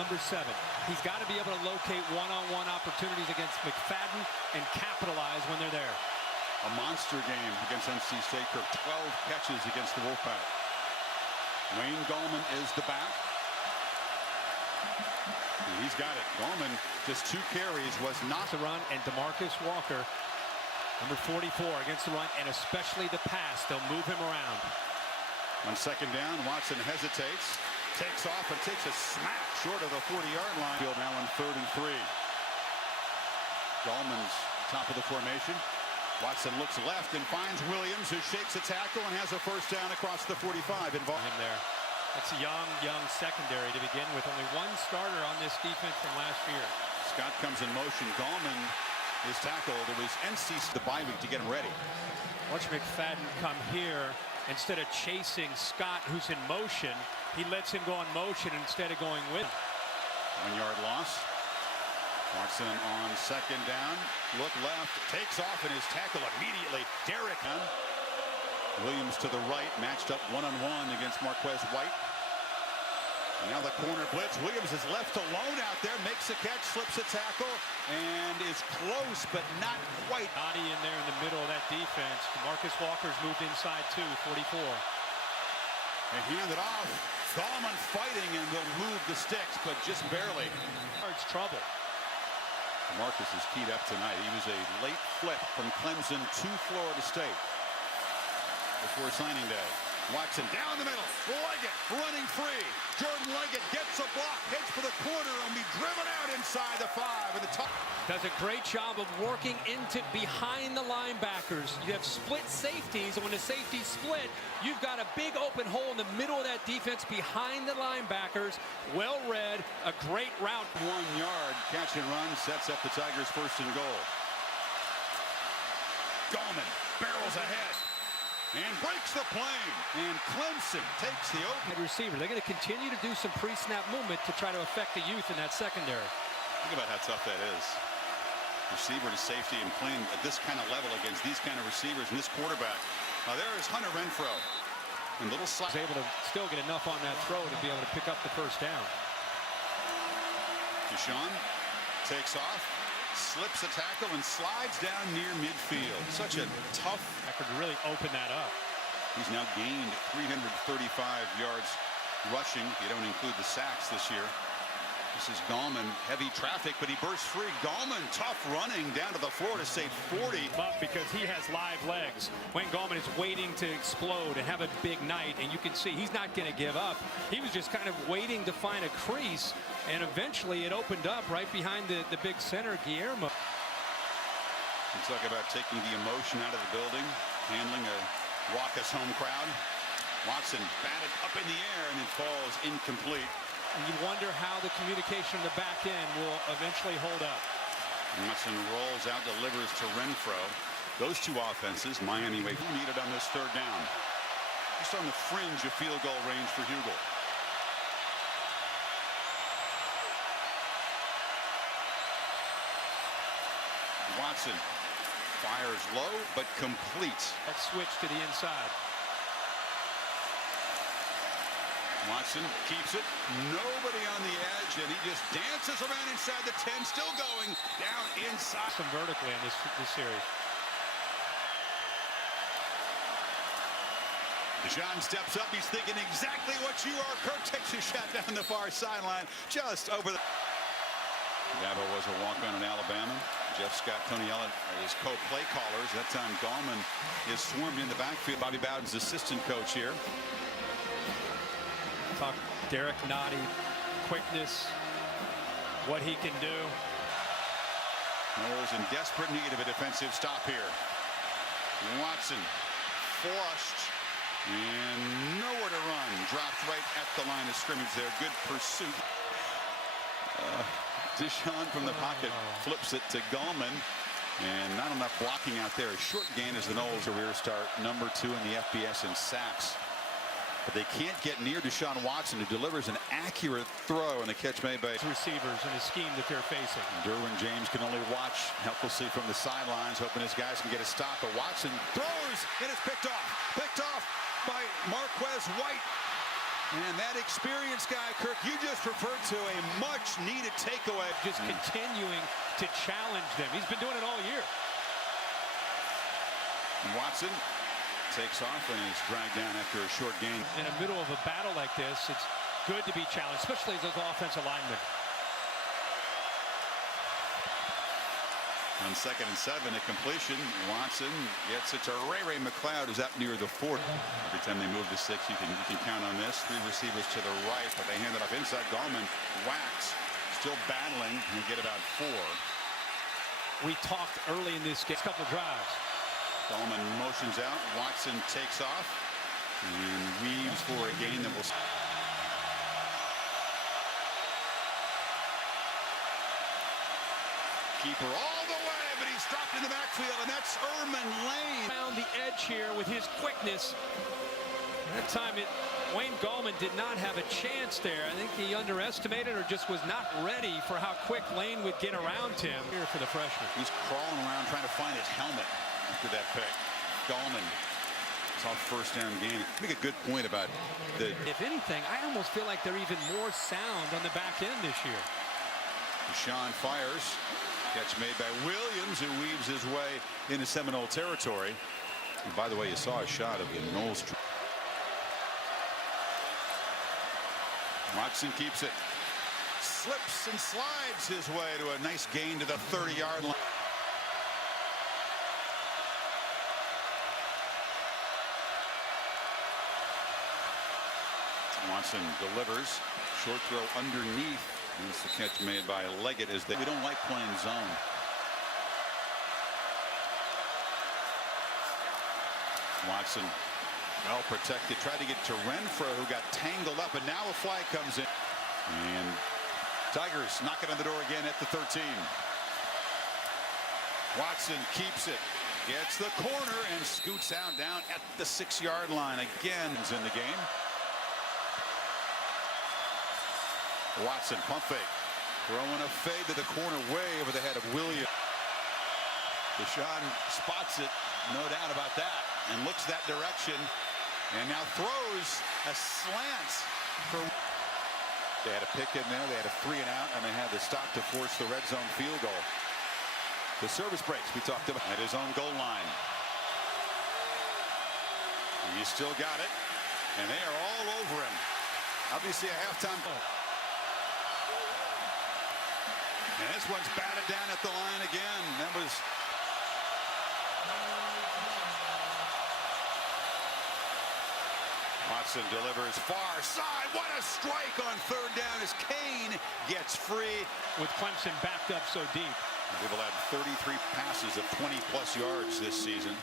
number 7. He's got to be able to locate one-on-one opportunities against McFadden and capitalize when they're there. A monster game against NC State. 12 catches against the Wolfpack. Wayne Gallman is the back. And he's got it. Gallman, just 2 carries, was not the run, and DeMarcus Walker, number 44, against the run, and especially the pass. They'll move him around. On 2nd down, Watson hesitates, takes off, and takes a smack short of the 40-yard line. Field now on 3rd and 3. Gallman's top of the formation. Watson looks left and finds Williams, who shakes a tackle and has a 1st down across the 45. Involved him there. It's a young secondary to begin with. Only 1 starter on this defense from last year. Scott comes in motion. Gallman is tackled. It was NC the bye week to get him ready. Watch McFadden come here. Instead of chasing Scott, who's in motion, he lets him go in motion instead of going with him. 1-yard loss. Watson on 2nd down. Look left. Takes off and is tackled immediately. Derrick. Williams to the right. Matched up one-on-one against Marquez White. And now the corner blitz. Williams is left alone out there. Makes a catch. Slips a tackle. And is close but not quite. Noddy in there in the middle of that defense. Marcus Walker's moved inside too. 44. And handed off. Gallman fighting and will move the sticks, but just barely. It's trouble. Marcus is keyed up tonight. He was a late flip from Clemson to Florida State before signing day. Watson down the middle. Leggett running free. Jordan Leggett gets a block, heads for the corner, and be driven out inside the 5. And the top does a great job of working into behind the linebackers. You have split safeties, and when the safeties split, you've got a big open hole in the middle of that defense behind the linebackers. Well read, a great route. 1 yard catch and run sets up the Tigers' 1st and goal. Gallman barrels ahead and breaks the plane, and Clemson takes the open. Receiver, they're going to continue to do some pre-snap movement to try to affect the youth in that secondary. Think about how tough that is. Receiver to safety and playing at this kind of level against these kind of receivers and this quarterback. There is Hunter Renfro. And little slide. He's able to still get enough on that throw to be able to pick up the 1st down. Deshaun takes off, slips a tackle, and slides down near midfield. Such a tough. I could really open that up. He's now gained 335 yards rushing, if you don't include the sacks this year. This is Gallman, heavy traffic, but he bursts free. Gallman, tough running down to the floor to save 40. Up because he has live legs. Wayne Gallman is waiting to explode and have a big night, and you can see he's not going to give up. He was just kind of waiting to find a crease, and eventually it opened up right behind the big center, Guillermo. You talk about taking the emotion out of the building, handling a raucous home crowd. Watson batted up in the air, and it falls incomplete. And you wonder how the communication in the back end will eventually hold up. Watson rolls out, delivers to Renfro. Those 2 offenses, Miami who needed on this 3rd down. Just on the fringe of field goal range for Hugel. Watson fires low but complete. That switch to the inside. Watson keeps it. Nobody on the edge, and he just dances around inside the 10, still going down inside. Some vertically in this series. Deshaun steps up. He's thinking exactly what you are. Kirk takes a shot down the far sideline, just over the. Dabo was a walk-on in Alabama. Jeff Scott, Tony Ellett are his co-play callers. That time Gallman is swarmed in the backfield. Bobby Bowden's assistant coach here. Talk Derek Noddy, quickness, what he can do. Knowles in desperate need of a defensive stop here. Watson flushed and nowhere to run. Dropped right at the line of scrimmage there. Good pursuit. Deshaun from the pocket flips it to Gallman, and not enough blocking out there. A short gain as the Knowles career start, number 2 in the FBS in sacks. But they can't get near Deshaun Watson, who delivers an accurate throw, and the catch made by receivers in the scheme that they're facing. Derwin James can only watch helplessly from the sidelines, hoping his guys can get a stop. But Watson throws, and it's picked off. Picked off by Marquez White. And that experienced guy, Kirk, you just referred to a much-needed takeaway. Just continuing to challenge them. He's been doing it all year. Watson takes off and is dragged down after a short gain. In the middle of a battle like this, it's good to be challenged, especially as those offensive linemen. On 2nd and 7, a completion. Watson gets it to Ray McLeod, who's up near the 40. Every time they move to 6, you can count on this. 3 receivers to the right, but they hand it off inside. Gallman whacks, still battling. You get about 4. We talked early in this game, couple drives. Gallman motions out. Watson takes off and weaves for a gain that will. Keeper all the way, but he's dropped in the backfield, and that's Lane. Found the edge here with his quickness. That time Wayne Gallman did not have a chance there. I think he underestimated or just was not ready for how quick Lane would get around him here for the freshman. He's crawling around trying to find his helmet after that pick. Gallman. It's all first down gain. Make a good point about the. If anything, I almost feel like they're even more sound on the back end this year. Sean fires. Catch made by Williams, who weaves his way into Seminole territory. And by the way, you saw a shot of the Knowles. Watson keeps it. Slips and slides his way to a nice gain to the 30-yard line. Watson delivers. Short throw underneath. It's the catch made by Leggett. We don't like playing zone. Watson well protected. Tried to get to Renfro, who got tangled up, and now a flag comes in. And Tigers knocking on the door again at the 13. Watson keeps it. Gets the corner and scoots out down at the 6-yard line. Again is in the game. Watson pump fake, throwing a fade to the corner way over the head of Williams. Deshaun spots it, no doubt about that, and looks that direction, and now throws a slant. They had a pick in there, they had a 3 and out, and they had the stop to force the red zone field goal. The service breaks we talked about at his own goal line. He still got it, and they are all over him. Obviously a halftime goal. And this one's batted down at the line again. That was Watson delivers far side. What a strike on 3rd down as Kane gets free. With Clemson backed up so deep. They've allowed 33 passes of 20-plus yards this season.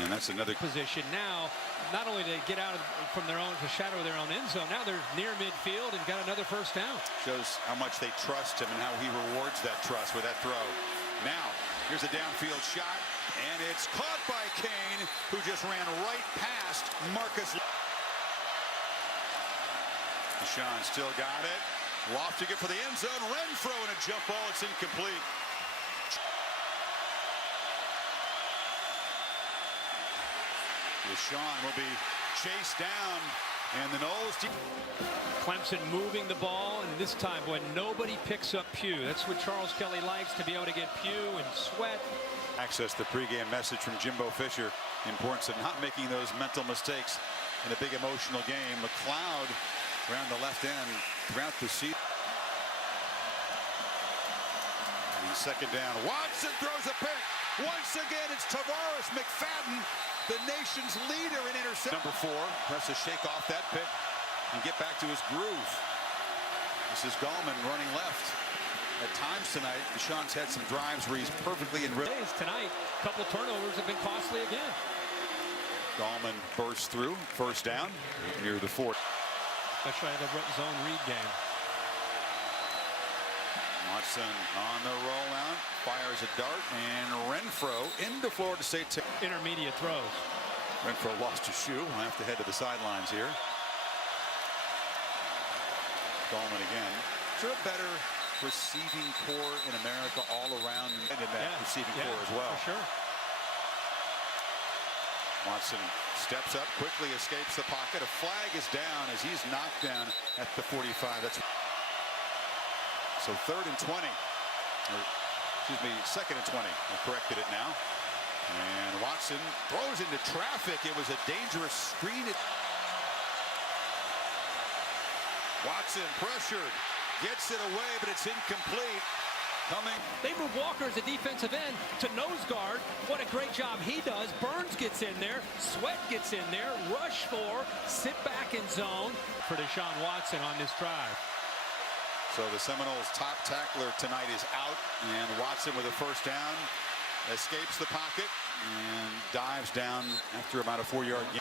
And that's another position now. Not only to get out from their own, to shadow their own end zone, now they're near midfield and got another first down. Shows how much they trust him and how he rewards that trust with that throw. Now, here's a downfield shot, and it's caught by Kane, who just ran right past Marcus. Deshaun still got it. Lofting it for the end zone. Renfro in a jump ball. It's incomplete. Deshaun will be chased down, and the Knowles. Clemson moving the ball, and this time when nobody picks up Pugh. That's what Charles Kelly likes, to be able to get Pugh and Sweat. Access the pregame message from Jimbo Fisher. Importance of not making those mental mistakes in a big emotional game. McLeod around the left end throughout the season. And 2nd down. Watson throws a pick. Once again, it's Tavares McFadden, the nation's leader in interception. Number 4 has to shake off that pick and get back to his groove. This is Gallman running left. At times tonight, Deshaun's had some drives where he's perfectly in rhythm. Tonight, a couple turnovers have been costly again. Gallman bursts through, first down, near the 4. Especially at a zone read game. Watson on the rollout, fires a dart, and Renfro into Florida State. Intermediate throws. Renfro lost his shoe. We'll have to head to the sidelines here. Gallman again. Is there a better receiving core in America all around, and in that receiving core as well? For sure. Watson steps up, quickly escapes the pocket. A flag is down as he's knocked down at the 45. That's so 3rd and 20. Excuse me, 2nd and 20. I corrected it now. And Watson throws into traffic. It was a dangerous screen. Watson pressured, gets it away, but it's incomplete. They move Walker as a defensive end to nose guard. What a great job he does. Burns gets in there. Sweat gets in there. Rush 4. Sit back in zone for Deshaun Watson on this drive. So the Seminoles' top tackler tonight is out, and Watson with a first down escapes the pocket and dives down after about a 4-yard gain.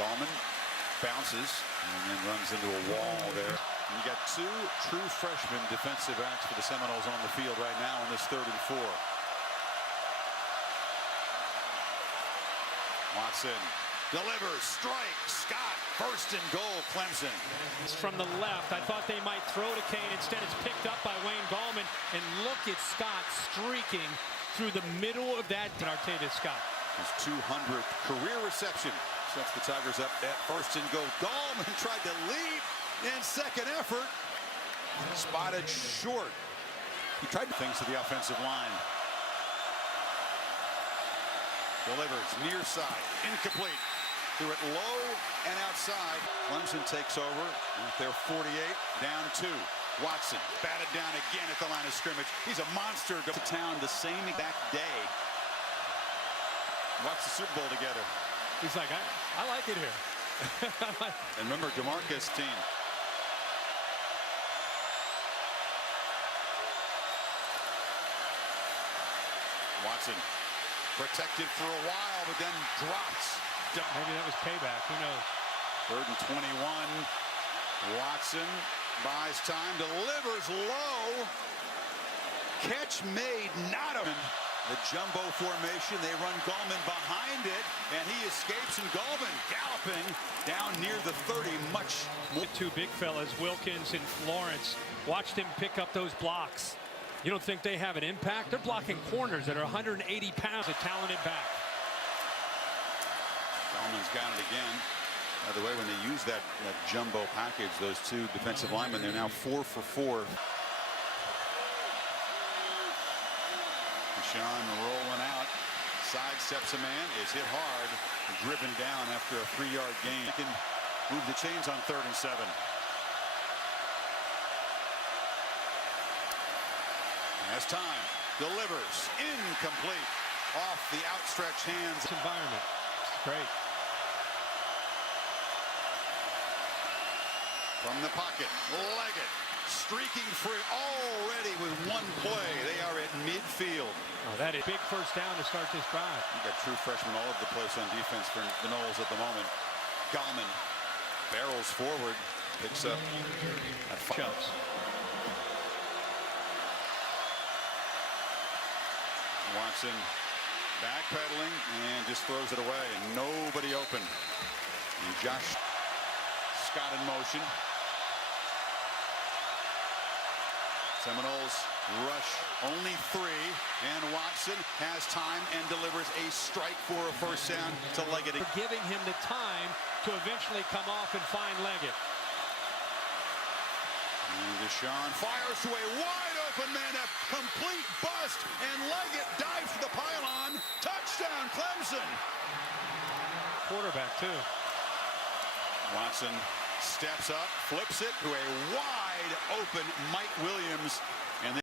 Gallman bounces and then runs into a wall there. And you got 2 true freshman defensive backs for the Seminoles on the field right now in this 3rd and 4. Watson delivers, strike, Scott, 1st and goal, Clemson. From the left, I thought they might throw to Kane. Instead, it's picked up by Wayne Gallman. And look at Scott streaking through the middle of that. Artavis Scott. His 200th career reception sets the Tigers up at 1st and goal. Gallman tried to lead in 2nd effort. Spotted short. He tried things to the offensive line. Delivers near side, incomplete. Threw it low and outside. Clemson takes over at their 48, down 2. Watson batted down again at the line of scrimmage. He's a monster. To town the same exact day. Watch the Super Bowl together. He's like, I like it here. And remember, DeMarcus team. Watson protected for a while, but then drops. Maybe that was payback. Who knows? 3rd and 21. Watson buys time, delivers low. Catch made, not a... The jumbo formation, they run Gallman behind it, and he escapes, and Gallman galloping down near the 30, much more. The 2 big fellas, Wilkins and Lawrence, watched him pick up those blocks. You don't think they have an impact? They're blocking corners that are 180 pounds, a talented back. Gallman's got it again. By the way, when they use that jumbo package, those 2 defensive linemen, they're now 4 for 4. Deshaun rolling out, sidesteps a man, is hit hard, driven down after a 3-yard gain. He can move the chains on 3rd and 7. Has time, delivers, incomplete, off the outstretched hands. Environment, great. From the pocket, Leggett, streaking free already with 1 play. They are at midfield. Oh, that is big first down to start this drive. You got true freshmen all over the place on defense for the Noles at the moment. Gallman barrels forward, picks up at 5. Shoves. Watson backpedaling and just throws it away, and nobody open. And Josh Scott in motion. Seminoles rush only 3, and Watson has time and delivers a strike for a first down to Leggett. Giving him the time to eventually come off and find Leggett. And Deshaun fires to a wide open man, a complete bust, and Leggett dives for the pylon. Touchdown, Clemson. Quarterback, too. Watson steps up, flips it to a wide open Mike Williams, and